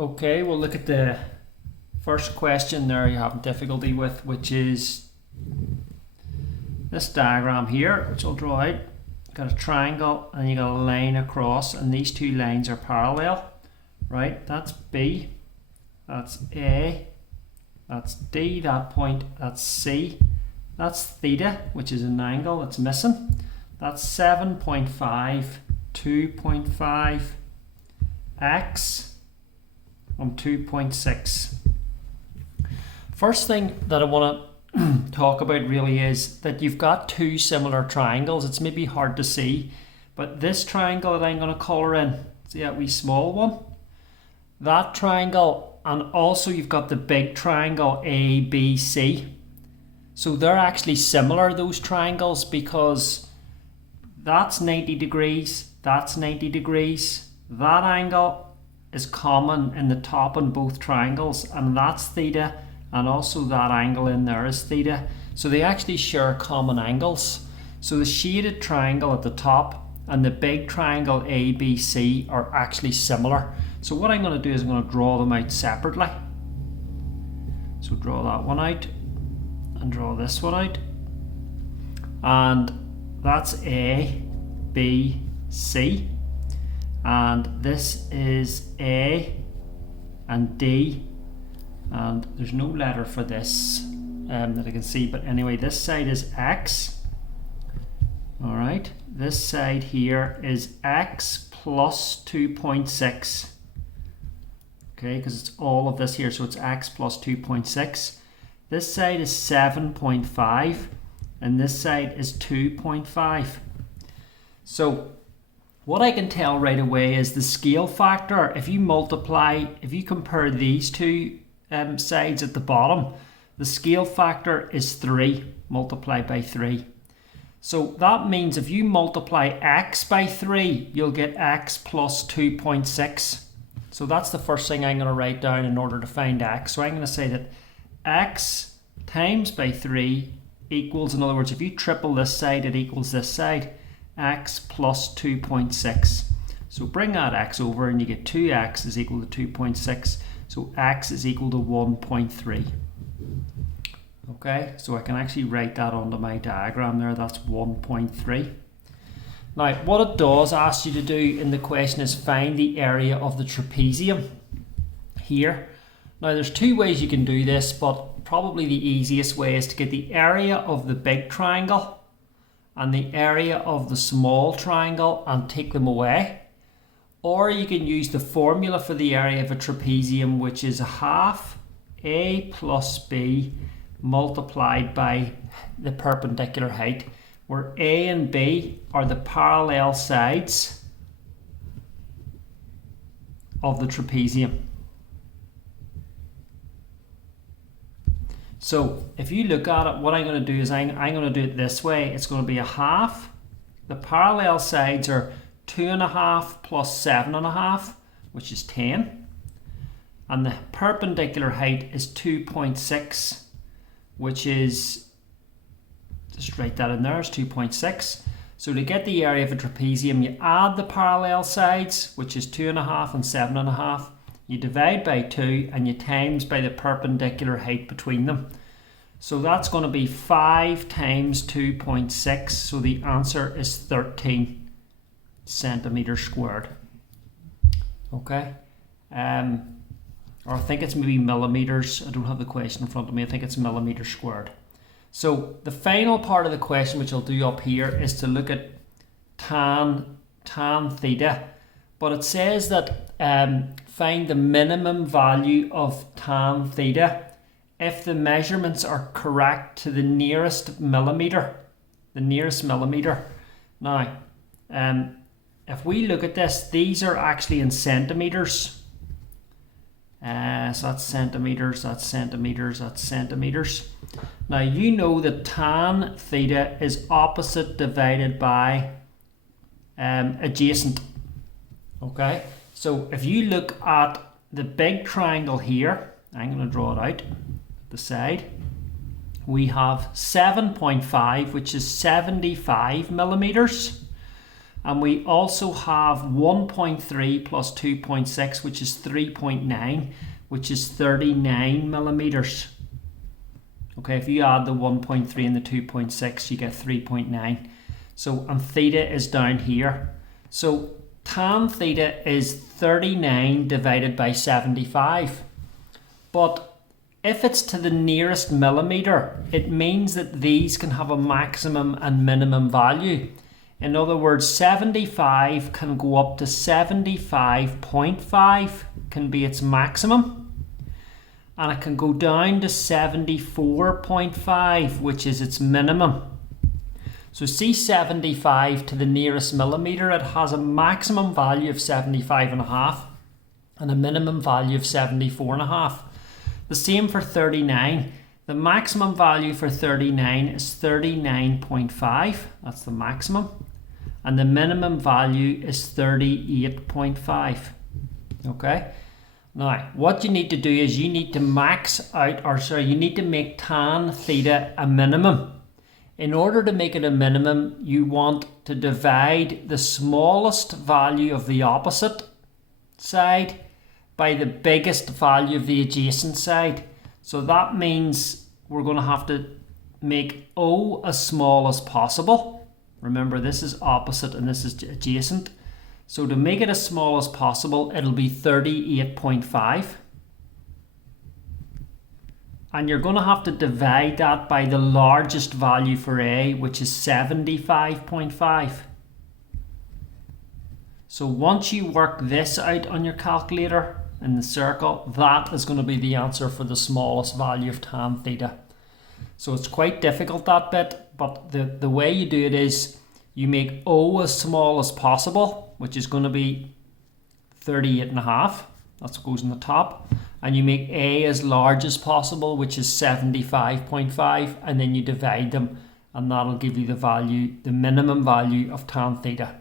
Okay, we'll look at the first question there you're having difficulty with, which is this diagram here, which I'll draw out. You've got a triangle and you got a line across, and these two lines are parallel, right? That's B, that's A, that's D, that point, that's C, that's theta, which is an angle that's missing. That's 7.5, 2.5, X, and 2.6. First thing that I want to talk about really is that you've got two similar triangles. It's maybe hard to see, but this triangle that I'm going to colour in, see that wee small one? That triangle, and also you've got the big triangle ABC. So they're actually similar, those triangles, because that's 90 degrees, that's 90 degrees. That angle is common in the top in both triangles, and that's theta, and also that angle in there is theta. So they actually share common angles. So the shaded triangle at the top and the big triangle ABC are actually similar. So what I'm going to do is I'm going to draw them out separately. So draw that one out and draw this one out. And that's A, B, C. And this is A and D. And there's no letter for this that I can see, but anyway, this side is X. All right, this side here is X plus 2.6. Okay, because it's all of this here, so it's X plus 2.6. This side is 7.5, and this side is 2.5. So what I can tell right away is the scale factor. If you compare these two sides at the bottom, the scale factor is 3 multiplied by 3. So that means if you multiply X by 3, you'll get X plus 2.6. So that's the first thing I'm going to write down in order to find X. So I'm going to say that X times by 3 equals, in other words, if you triple this side, it equals this side, X plus 2.6. So bring that X over and you get 2X is equal to 2.6. So X is equal to 1.3. Okay, so I can actually write that onto my diagram there. That's 1.3. Now, what it does ask you to do in the question is find the area of the trapezium here. Now, there's two ways you can do this, but probably the easiest way is to get the area of the big triangle and the area of the small triangle and take them away. Or you can use the formula for the area of a trapezium, which is a half A plus B multiplied by the perpendicular height, where A and B are the parallel sides of the trapezium. So if you look at it, what I'm going to do is I'm going to do it this way. It's going to be a half. The parallel sides are 2.5 plus 7.5, which is 10. And the perpendicular height is 2.6, which is, just write that in there, it's 2.6. So to get the area of a trapezium, you add the parallel sides, which is 2.5 and 7.5. You divide by 2 and you times by the perpendicular height between them. So that's going to be 5 times 2.6. So the answer is 13 centimeters squared. Okay. Or I think it's maybe millimeters. I don't have the question in front of me. I think it's millimeters squared. So the final part of the question, which I'll do up here, is to look at tan theta. But it says that find the minimum value of tan theta if the measurements are correct to the nearest millimeter. The nearest millimeter. Now, if we look at this, these are actually in centimeters. So that's centimeters, that's centimeters, that's centimeters. Now you know that tan theta is opposite divided by adjacent. Okay, so if you look at the big triangle here, I'm going to draw it out the side. We have 7.5, which is 75 millimeters. And we also have 1.3 plus 2.6, which is 3.9, which is 39 millimeters. Okay, if you add the 1.3 and the 2.6, you get 3.9. So, and theta is down here. So tan theta is 39 divided by 75. But if it's to the nearest millimeter, it means that these can have a maximum and minimum value. In other words, 75 can go up to 75.5 can be its maximum. And it can go down to 74.5, which is its minimum. So see 75 to the nearest millimeter, it has a maximum value of 75.5 and a minimum value of 74.5. The same for 39. The maximum value for 39 is 39.5. That's the maximum. And the minimum value is 38.5. Okay. Now, what you need to do is you need to you need to make tan theta a minimum. In order to make it a minimum, you want to divide the smallest value of the opposite side by the biggest value of the adjacent side. So that means we're going to have to make O as small as possible. Remember, this is opposite and this is adjacent. So to make it as small as possible, it'll be 38.5. And you're going to have to divide that by the largest value for A, which is 75.5. So once you work this out on your calculator in the circle, that is going to be the answer for the smallest value of tan theta. So it's quite difficult, that bit, but the way you do it is you make O as small as possible, which is going to be 38.5. That's what goes in the top. And you make A as large as possible, which is 75.5, and then you divide them, and that'll give you the value, the minimum value of tan theta.